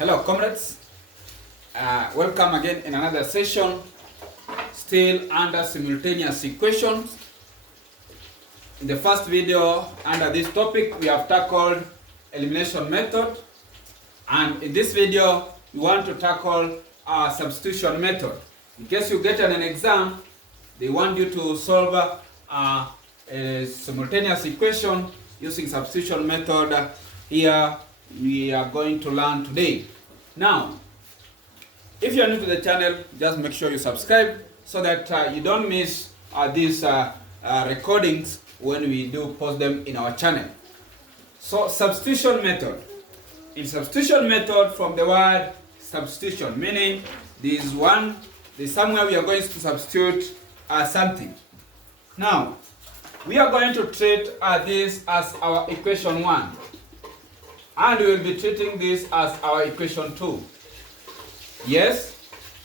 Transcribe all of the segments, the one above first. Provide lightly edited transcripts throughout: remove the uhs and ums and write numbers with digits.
Hello comrades, welcome again in another session, still under simultaneous equations. In the first video under this topic we have tackled elimination method, and in this video we want to tackle substitution method. In case you get an exam, they want you to solve a simultaneous equation using substitution method. Here we are going to learn today. Now, if you are new to the channel, just make sure you subscribe so that you don't miss these recordings when we do post them in our channel. So, substitution method. In substitution method, from the word substitution, meaning there's somewhere we are going to substitute something. Now, we are going to treat this as our equation 1. And we will be treating this as our equation 2. Yes?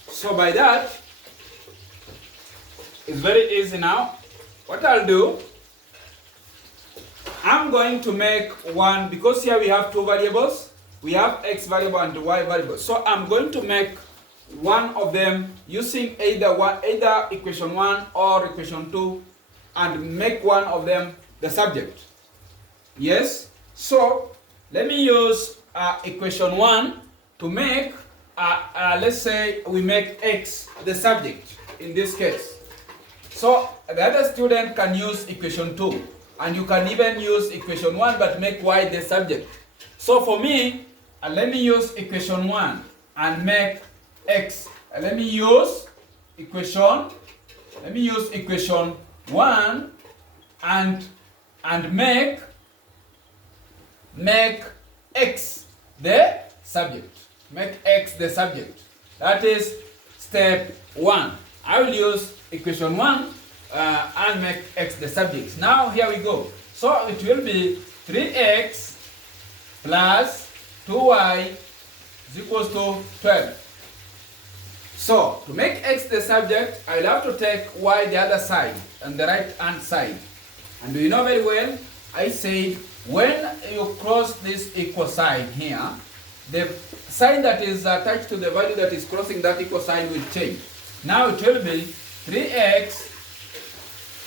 So by that, it's very easy now. What I'll do, I'm going to make one, because here we have two variables. We have x variable and y variable. So I'm going to make one of them using either equation 1 or equation 2, and make one of them the subject. Yes? So let me use equation 1 to make, let's say we make x the subject in this case. So the other student can use equation 2, and you can even use equation 1 but make y the subject. So for me, let me use equation 1 and make x. Let me use equation 1 and make x the subject. Make x the subject. That is step 1. I will use equation 1 and make x the subject. Now here we go. So it will be 3x plus 2y is equals to 12. So to make x the subject, I will have to take y the other side, on the right hand side. And you know very well, I said when you cross this equal sign here, the sign that is attached to the value that is crossing that equal sign will change. Now it will be 3x,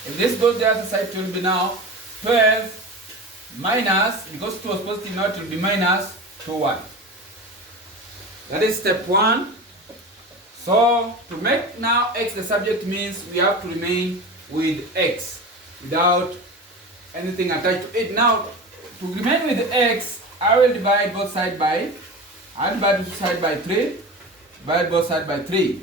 if this goes the other side, it will be now 12 minus, because it was positive, now it will be minus 2y. That is step 1. So to make now x the subject means we have to remain with x without anything attached to it. Now to remain with x, I will divide both sides by, I'll divide both sides by 3, divide both sides by 3.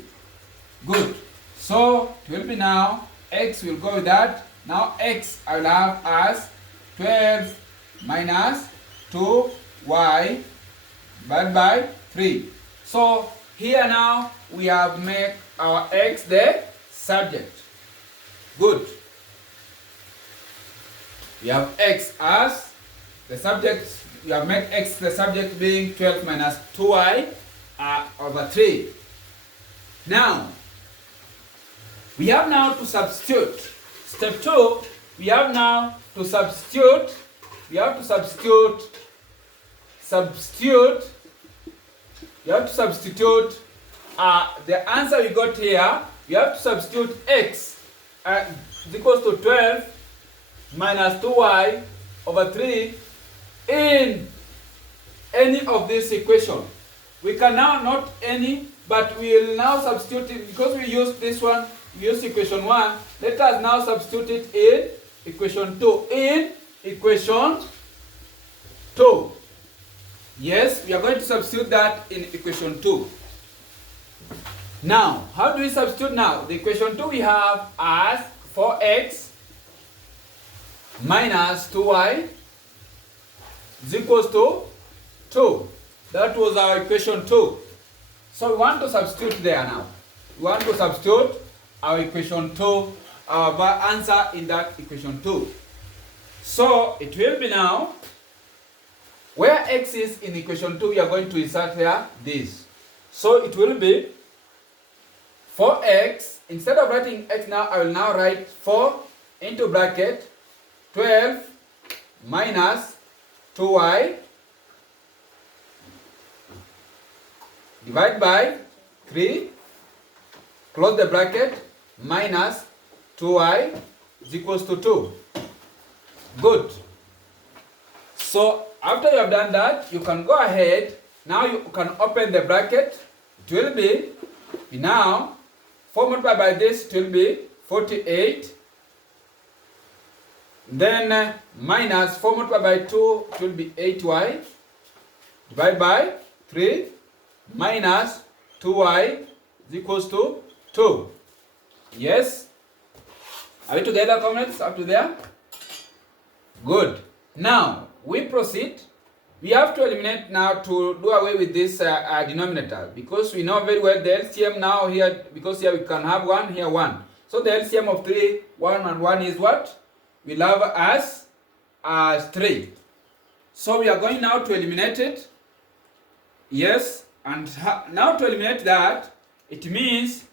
Good. So it will be now, x will go with that. Now x I will have as 12 minus 2y divided by 3. So here now we have made our x the subject. Good. We have x as the subject. We have made x the subject being 12 minus 2y over 3. Now, we have now to substitute. Step 2, we have now to substitute. We have to substitute the answer we got here. We have to substitute x is equals to 12 minus 2y over 3 in any of this equation. We can now, not any, but we will now substitute it, because we use this one, we use equation 1. Let us now substitute it in equation 2. In equation 2. Yes, we are going to substitute that in equation 2. Now, how do we substitute now? The equation 2 we have as 4x minus 2y is equals to 2. That was our equation 2. So we want to substitute there now. We want to substitute our equation 2, our answer in that equation 2. So it will be now, where x is in equation 2, we are going to insert here this. So it will be 4x, instead of writing x now, I will now write 4 into bracket 12 minus 2y divide by 3, close the bracket, minus 2y is equals to 2. Good. So after you have done that, you can go ahead. Now you can open the bracket. It will be now 4 multiplied by this, it will be 48. Then minus 4 multiplied by 2, it will be 8y. Divide by 3 minus 2y is equals to 2. Yes? Are we together, comrades? Up to there? Good. Now, we proceed. We have to eliminate now to do away with this denominator, because we know very well the LCM now here, because here we can have 1, here 1. So the LCM of 3, 1 and 1 is what? We'll have as 3. So we are going now to eliminate it. Yes, and now to eliminate that, it means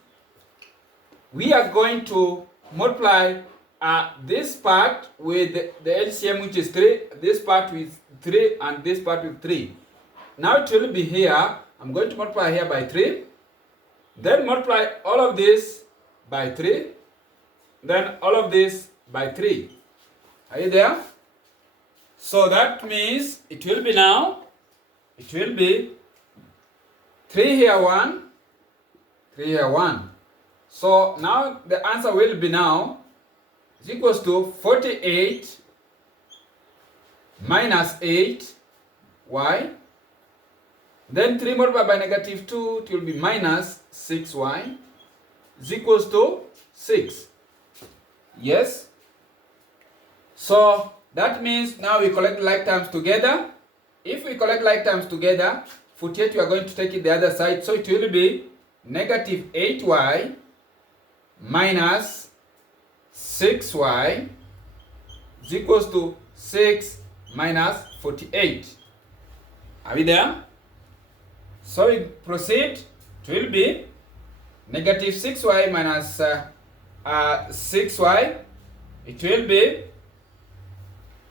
we are going to multiply this part with the LCM, which is 3, this part with 3, and this part with 3. Now it will be here, I'm going to multiply here by 3, then multiply all of this by 3, then all of this by 3. Are you there? So that means it will be now, it will be 3 here 1, 3 here 1. So now the answer will be now is equals to 48 minus 8 y. Then 3 multiplied by negative 2, it will be minus 6y is equals to 6. Yes? So that means now we collect like terms together. If we collect like terms together, 48 we are going to take it the other side. So it will be negative 8y minus 6y is equals to 6 minus 48. Are we there? So we proceed. It will be negative 6y minus 6y. It will be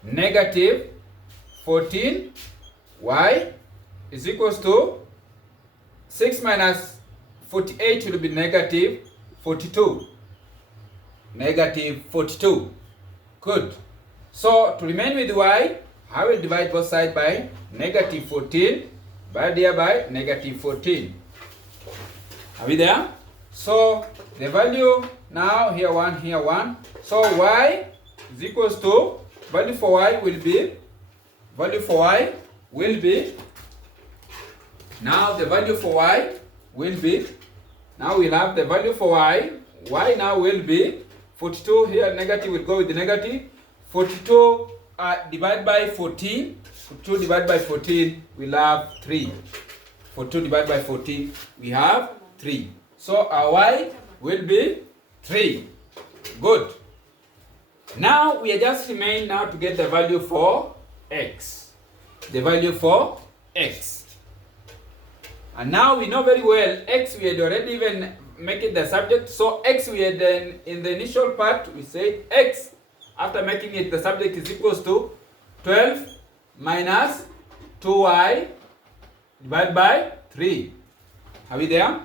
negative 14y is equals to 6 minus 48 will be negative 42. Negative 42. Good. So to remain with y, I will divide both sides by negative 14, by here by negative 14. Are we there? So the value now here 1, here 1. So y is equals to, value for y will be, now the value for y will be, now we'll have the value for y now will be 42, here negative will go with the negative, 42 divided by 14, 42 divided by 14, we'll have 3. 42 divided by 14, we have 3. So our y will be 3. Good. Now we just remain now to get the value for x. The value for x. And now we know very well x we had already even make it the subject. So x we had in the initial part we said x after making it the subject is equals to 12 minus 2y divided by 3. Are we there?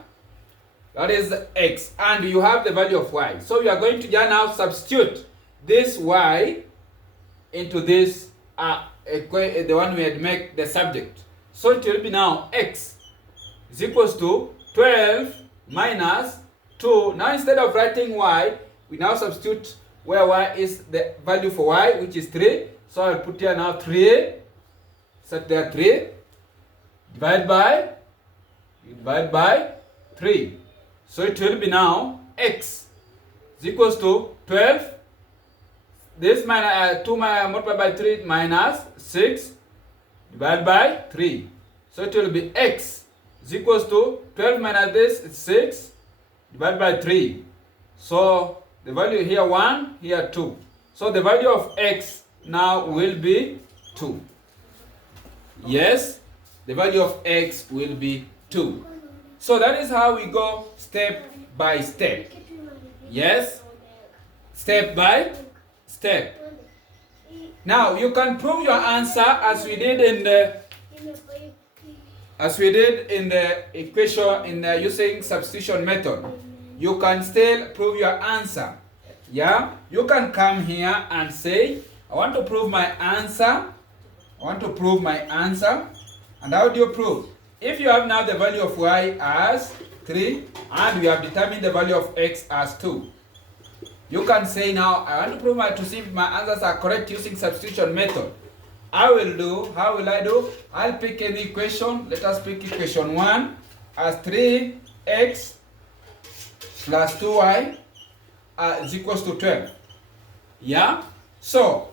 That is x, and you have the value of y. So we are going to now substitute this y into this the one we had make the subject. So it will be now x is equals to 12 minus 2. Now instead of writing y, we now substitute where y is the value for y, which is 3. So I'll put here now 3, set there 3, divide by 3. So it will be now x is equals to 12. This minus 2 multiplied by 3 minus 6 divided by 3. So it will be x is equals to 12 minus this is 6 divided by 3. So the value here 1, here 2. So the value of x now will be 2. Yes, the value of x will be 2. So that is how we go step by step. Yes, step by step. Now you can prove your answer as we did in the as we did in the equation in the using substitution method, you can still prove your answer. Yeah, you can come here and say, I want to prove my answer. I want to prove my answer. And how do you prove? If you have now the value of y as 3 and we have determined the value of x as 2, you can say now, I want to prove to see if my answers are correct using substitution method. How will I do? I'll pick any equation. Let us pick equation 1 as 3x plus 2y is equals to 12. Yeah? So,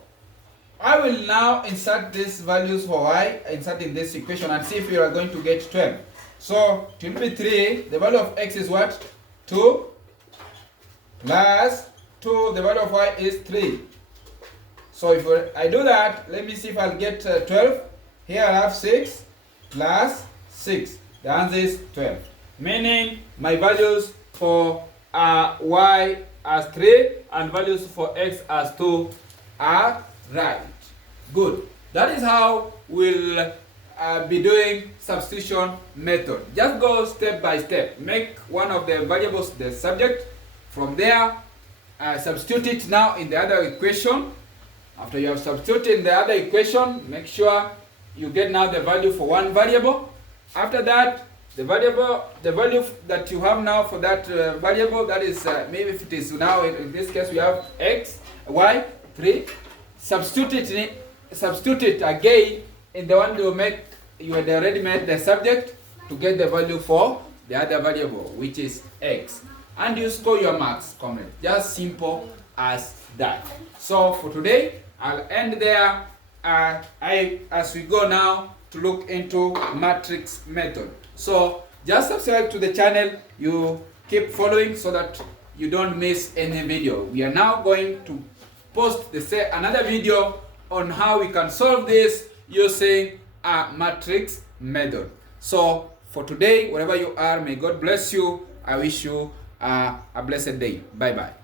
I will now insert these values for y, insert in this equation and see if we are going to get 12. So, it will be 3, the value of x is what? 2 plus 2, the value of y is 3. So if I do that, let me see if I'll get 12. Here I have 6 plus 6. The answer is 12. Meaning my values for y as 3 and values for x as 2 are right. Good. That is how we'll be doing substitution method. Just go step by step. Make one of the variables the subject. From there, substitute it now in the other equation. After you have substituted in the other equation, make sure you get now the value for one variable. After that, the value that you have now for that variable, that is maybe if it is now in this case we have x, y, 3. Substitute it again in the one you had already made the subject to get the value for the other variable, which is x. And you score your marks, comment. Just simple as that. So for today, I'll end there. As we go now to look into matrix method. So just subscribe to the channel. You keep following so that you don't miss any video. We are now going to post another video on how we can solve this using a matrix method. So for today, wherever you are, may God bless you. I wish you a blessed day. Bye bye.